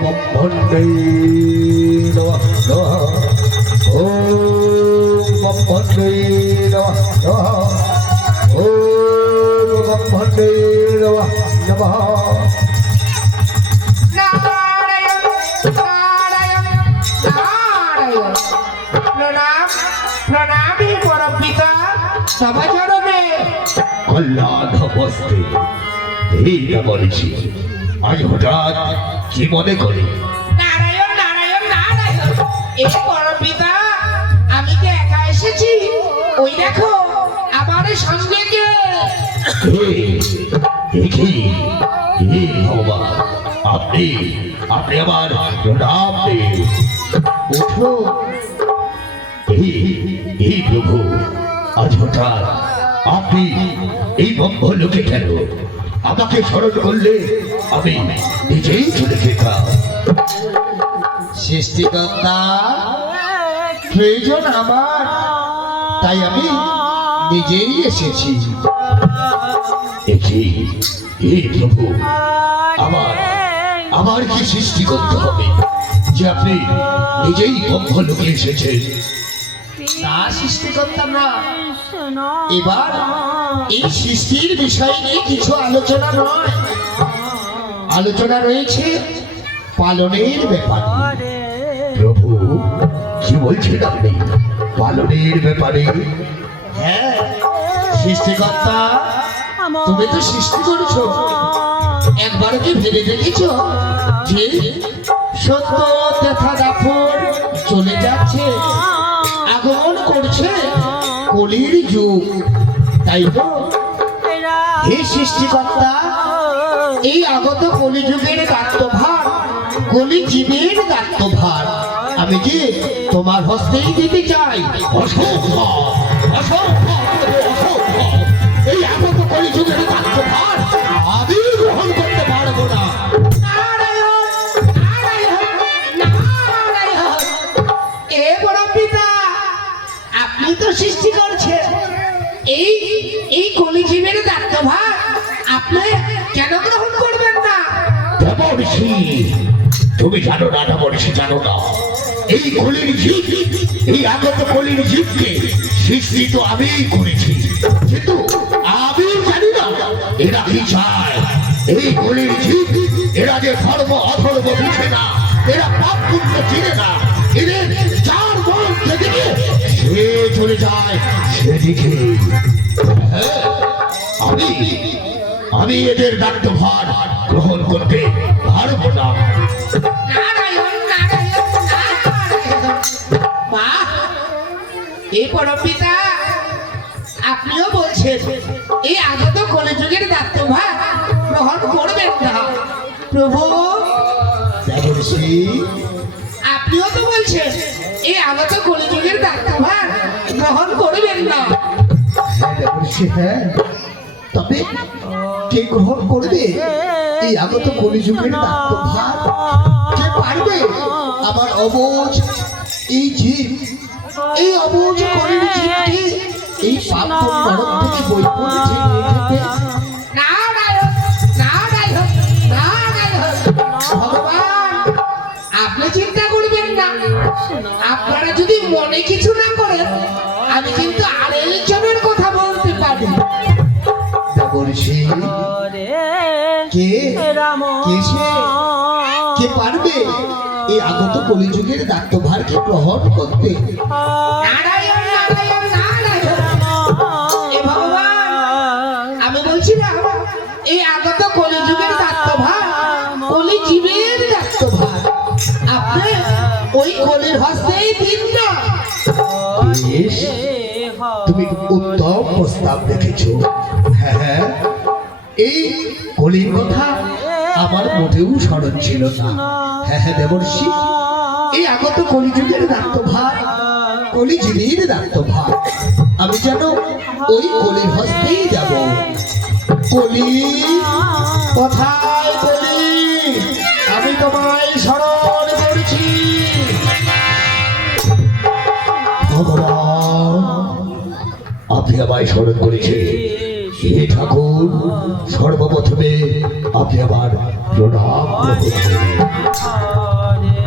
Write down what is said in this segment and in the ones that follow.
ব্রহ্মণ্ডে নমঃ নমঃ ওম ব্রহ্মণ্ডে নমঃ নমঃ ওম ব্রহ্মণ্ডে নমঃ নমঃ। নারায়ণ নারায়ণ নারায়ণ। প্রণাম প্রণামী পরমপিতা তব চরণে। আল্লাহ নমস্তে। এই না বলেছি, আজ হঠাৎ কি মনে করে? নারায়ণ নারায়ণ নারায়ণ। এই পরমপিতা, আমি তো একা এসেছি। ওই দেখো আমার সঙ্গে কে। দেখি হে ভগবান, আপনি আপনি আমার প্রণাম দিন। ওঠো। এই প্রভু, আজ হঠাৎ আপনি এই ব্রহ্মলোকে কেন? আমাকে স্মরণ করলে আমি নিজেই চলে যেতাম। সৃষ্টিকর্তা, প্রয়োজন আমার, তাই আমি নিজেই এসেছি। দেখি হে প্রভু, আমার আমার কি সৃষ্টি করতে হবে যে আপনি নিজেই ব্রহ্মলোকে এসেছেন? না সৃষ্টিকর্তা না, এবার এই সৃষ্টির বিষয় নিয়ে কিছু আলোচনা নয়, আলোচনা রয়েছে পালনের ব্যাপারে। প্রভু, কি বলছেন আপনি? পালনের ব্যাপারে? হ্যাঁ সৃষ্টিকর্তা, তুমি তো সৃষ্টি করেছো, একবার কি ভেবে দেখেছো যে সত্য দেখা দাফন চলে যাচ্ছে, আগমন করছে কলির যুগ, তাই তো? হে সৃষ্টিকর্তা, এই আগত কলিযুগের দায়িত্বভার, কলি জীবের দায়িত্বভার আমি যে তোমার হস্তেই দিতে চাই। অসম্ভব, অসম্ভব, অসম্ভব। এই আগত কলিযুগের দায়িত্বভার আমি গ্রহণ করতে পারবো না। নারায়ণ নারায়ণ নারায়ণ। এ পরমপিতা, আপনি তো সৃষ্টি করছেন, এই এই কলিজীবের দায়িত্বভার আপনি কেন গ্রহণ করবেন না? দেবর্ষি, তুমি জানো না? দেবর্ষি জানো না? এই কলির জীব, এই আগত কলির জীবকে সৃষ্টি তো আমিই করেছি, কিন্তু আমি জানি না এরা কি চায়। এই কলির জীব, এরা যে ধর্ম অধর্ম বুঝে না, এরা পাপ পুণ্য চিনে না, এদের যার মন যেদিকে সে চলে যায় সেদিকে। হ্যাঁ, আমি আমি এদের দায়িত্বভার গ্রহণ করতে পারবো না। নারায়ণ নারায়ণ নারায়ণ। মা, এই পরমপিতা, আপনিও বলছেন এই আগত কলিযুগের দায়িত্বভার গ্রহণ করবেন না। প্রভু, দেবর্ষি, আপনিও তো বলছেন এই আগত কলিযুগের দায়িত্বভার গ্রহণ করবেন না। হ্যাঁ দেবর্ষি, হ্যাঁ, তবে কে গ্রহণ করবে এই আগত কলিযুগের দায়িত্বভার? কে পারবে আমার অবুঝ এই জীব, এই অবুঝ কলির জীবকে এই পাপ নরক থেকে বৈকুণ্ঠে নিয়ে যেতে? নারায়ণ নারায়ণ নারায়ণ। ভগবান, আপনি চিন্তা করবেন না। আপনারা যদি মনে কিছু না করেন, আমি কিন্তু আরেকজনের কথা বলতে পারি। দেবর্ষি, কে কে সে? কে পারবে এই আগত কলিযুগের দায়িত্বভারকে গ্রহণ করতে? নারায়ণ নারায়ণ নারায়ণ। এ ভগবান, আমি বলছিলাম এই আগত কলিযুগের দায়িত্বভার, কলি জীবের দায়িত্বভার আপনি ওই কলির হস্তেই দিন না। বেশ, তুমি উত্তম প্রস্তাব রেখেছো। হ্যাঁ, এই কলির কথা আমার মোটেও স্মরণ ছিল না। হ্যাঁ দেবর্ষি, এই আগত কলিযুগের দায়িত্বভার, কলিজীবীর দায়িত্বভার আমি যেন ওই কলির হস্তেই যাব। কলি কোথায়? কলি, আমি তোমায় স্মরণ করছি। ভগবান, আপনি আমায় স্মরণ করেছেন, হে ঠাকুর, সর্বপ্রথমে আপনি আমার প্রণাম গ্রহণ করুন।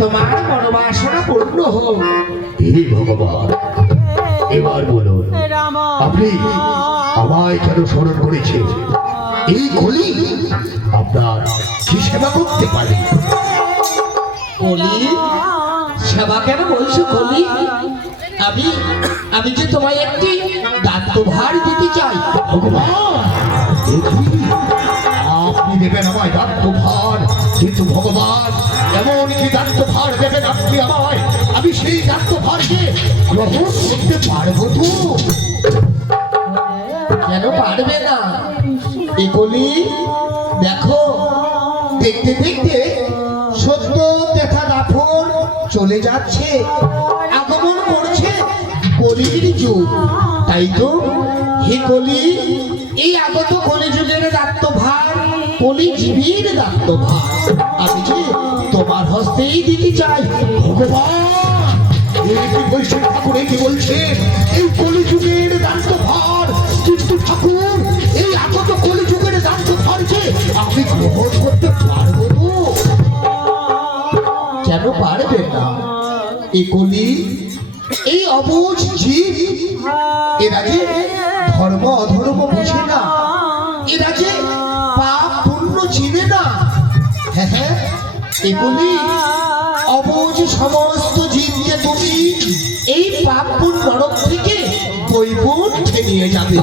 তোমার মনোবাসনা পূর্ণ হোক। হে ভগবান, এবার বলুন আপনি আমায় কেন স্মরণ করেছেন? এই কলি আপনার কি সেবা করতে পারি? কলি সেবা কেন বলছো কলি? আমি আমি যে তোমায় একটি দায়িত্বভার দিতে চাই। ভগবান, এ কি? আপনি দেবেন আমায় দায়িত্বভার, কিন্তু ভগবান এমন কি দায়িত্বভার দেবেন আপনি আমায়? আমি সেই দায়িত্বভারকে গ্রহণ করতে পারবো তো? কেন পারবে না? এই কলি দেখো, দেখতে দেখতে সত্য দেখা দাফন চলে যাচ্ছে, আগমন করছে কলির যুগ। তাই তো হে কলি, এই আগত কলিযুগের দায়িত্বভার, কলিজীবীর দায়িত্বভার আমি যে তোমার হস্তেই দিতে চাই। ভগবান, এই কি বলছেন ঠাকুর? এই কি বলছেন? এই কলিযুগের দায়িত্বভার, কিন্তু ঠাকুর এই আগত কলিযুগের দায়িত্বভারকে আমি গ্রহণ করতে পারবো তো? কেন পারবে না? এই কলি, এই অবুঝ জীব, এরা যে ধর্ম অধর্ম বুঝে না, এরা যে পাপ পুণ্য চিনে না। হ্যাঁ হ্যাঁ, এগুলি অবুঝ সমস্ত জীবকে তুমি এই পাপ পুণ্য নরক থেকে বৈকুণ্ঠে নিয়ে যাবে।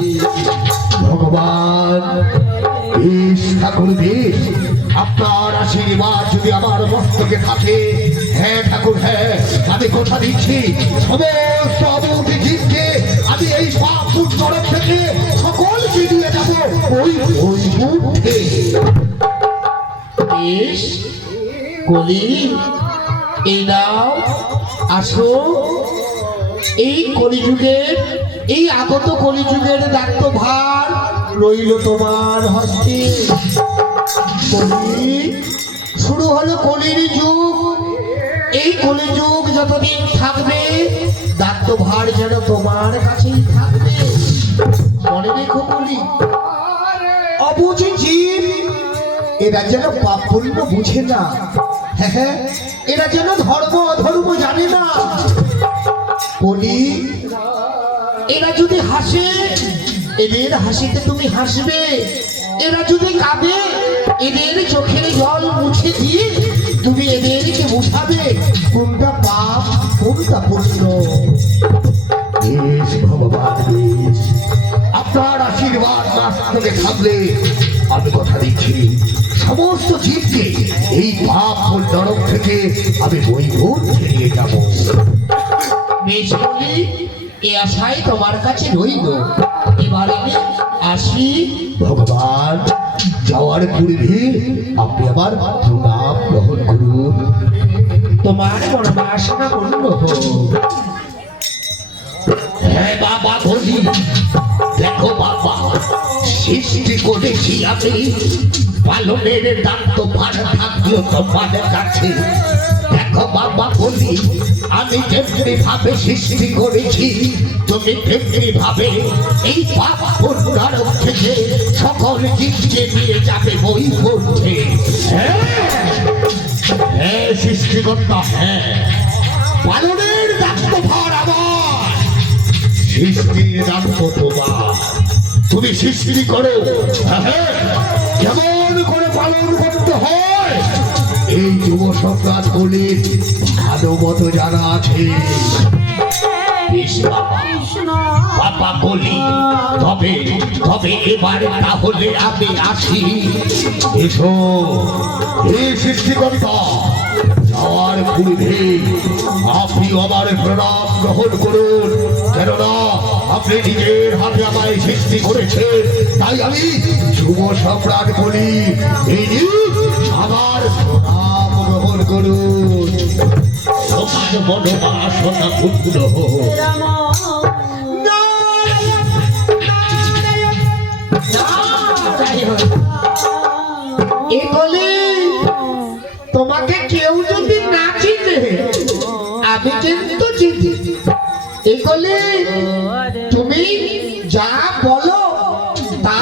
ভগবান, বেশ ঠাকুর বেশ, আপনার আশীর্বাদ যদি আমার মস্তকে থাকে, হ্যাঁ ঠাকুর হ্যাঁ, আমি কথা দিচ্ছি সমস্ত অবুঝ জীবকে আমি এই পাপ পুণ্য নরক থেকে সকলকে দিয়ে যাবো ওই বৈকুণ্ঠে। বেশ কলি, এই নাও, আসো। এই কলিযুগের, এই আগত কলিযুগের দায়িত্বভার রইল তোমার হস্তে। কলি, শুরু হলো কলির যুগ। এই কলিযুগ যতদিন থাকবে, দায়িত্বভার যেন তোমার কাছেই থাকবে। মনে রেখো কলি, অবুঝ জীব, এরা যেন পাপ পুণ্য বুঝে না। হ্যাঁ হ্যাঁ, এরা যেন ধর্ম অধর্ম জানে না। বলি, এরা যদি হাসে, এদের হাসিতে তুমি হাসবে। এরা যদি কাঁদে, এদের চোখের জল মুছে দিয়ে তুমি এদেরকে বুঝাবে কোনটা পাপ কোনটা পুণ্য। বেশ ভগবান বেশ, আপনার আশীর্বাদ মস্তকে থাকলে আমি কথা দিচ্ছি সমস্ত জীবকে এই পাপ ও নরক থেকে আমি বৈকুণ্ঠে নিয়ে যাবো। বেশ বলি, এ আশাই তোমার কাছে রইল। এবার আমি আসি। ভগবান, যাওয়ার পূর্বে আপনি আমার প্রণাম গ্রহণ করুন। তোমার মনোবাসনা পূর্ণ হোক। হ্যাঁ বাবা বলি, দেখো বাবা, সৃষ্টি করেছি আমি, পালনের দায়িত্বভার থাকলো তোমার কাছে। দেখো বাবা বলি, আমি যেমনি ভাবে সৃষ্টি করেছি, তুমি তেমনি ভাবে এই পাপ নরক থেকে সকল জীবকে নিয়ে যাবে বৈকুণ্ঠে। হ্যাঁ হ্যাঁ সৃষ্টিকর্তা, হ্যাঁ পালনের দায়িত্বভার আমার, সৃষ্টির দায়িত্ব তোমার। তুমি সৃষ্টি করো, হ্যাঁ কেমন করে পালন করতে হয় এই যুব সম্রাট বলির ভালো মতো জানা আছে। বেশ বাবা, বাবা বলি, তবে তবে এবার তাহলে আমি আসি। এসো হে সৃষ্টিকর্তা, যাওয়ার পূর্বে আপনি আমার প্রণাম গ্রহণ করুন, কেননা আপনি নিজের হাতে আমায় সৃষ্টি করেছেন। তাই আমি যুব সম্রাট বলি, এই নিন আমার প্রণাম গ্রহণ করুন। তোমার মনোবাসনা পূর্ণ হোক। এগুলি তোমাকে কেউ যদি না চিনে, আমি কিন্তু চিনি। এগুলি তুমি যা বলো তা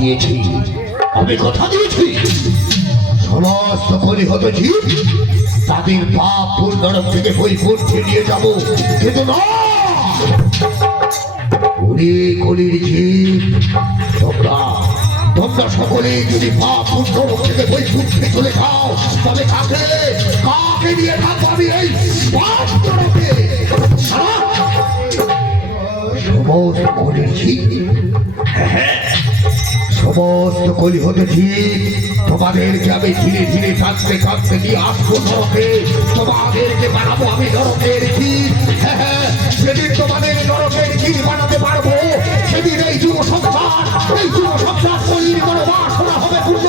দিয়েছি, আমি কথা দিয়েছি সমস্ত কলিহত জীব তাদের পাপ ফুল নরক থেকে বৈকুণ্ঠে নিয়ে যাব, কিন্তু না ওরে কলির জীব, তোমরা সকলে যদি পাপ ফুল নরক থেকে বৈকুণ্ঠে চলে যাও, তবে কাকে কাকে নিয়ে থাকবো আমি এই পাপ নরকে? সমস্ত কলির জীব, সমস্ত কলিহত জীব তোমাদেরকে আমি ধীরে ধীরে কাঁদতে কাঁদতে নিয়ে আসবো নরকে, তোমাদেরকে বানাবো আমি নরকের জীব। হ্যাঁ, সেদিন তোমাদের নরকের জীব বানাতে পারবো, সেদিন এই যুব সংসার কলির কোনো বাসনা হবে পূর্ণ।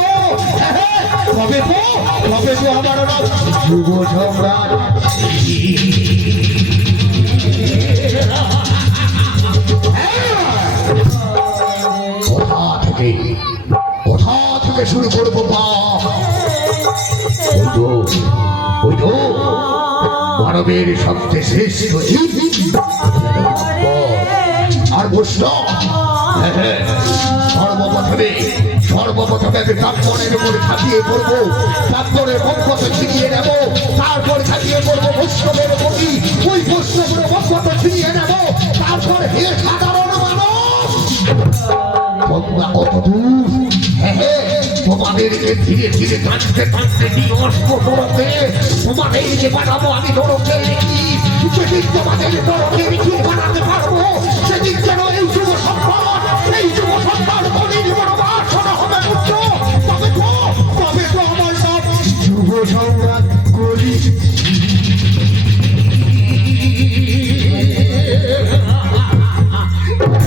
হ্যাঁ, তবে তো আমার নাম যুব সম্রাট। কোথা থেকে শুরু করবো পাপ? ওই তো মানবের সবচেয়ে শ্রেষ্ঠ জীব আর বৈষ্ণব। হ্যাঁ, সর্বপ্রথমে আমি ব্রাহ্মণের উপরে ছাপিয়ে পড়বো, ব্রাহ্মণের বক্ষত ছিনিয়ে নেব, তারপর ছাপিয়ে পড়বো বৈষ্ণবের প্রতি, ওই বৈষ্ণবের বক্ষত ছিনিয়ে নেব, তারপর হে সাধারণ মানুষ তোমরা কত দূর? তোমাদেরকে ধীরে ধীরে টানতে টানতে নিয়ে আসবো নরকে, তোমাদেরকে বানাবো আমি নরকের জীব। সেদিন তোমাদের নরকের জীব বানাতে পারবো, সেদিন যেন এই যুব সম্মান কলির বড় বাসনা হবে পুত্র। তবে তো আমার নাম যুব সম্রাট কলি।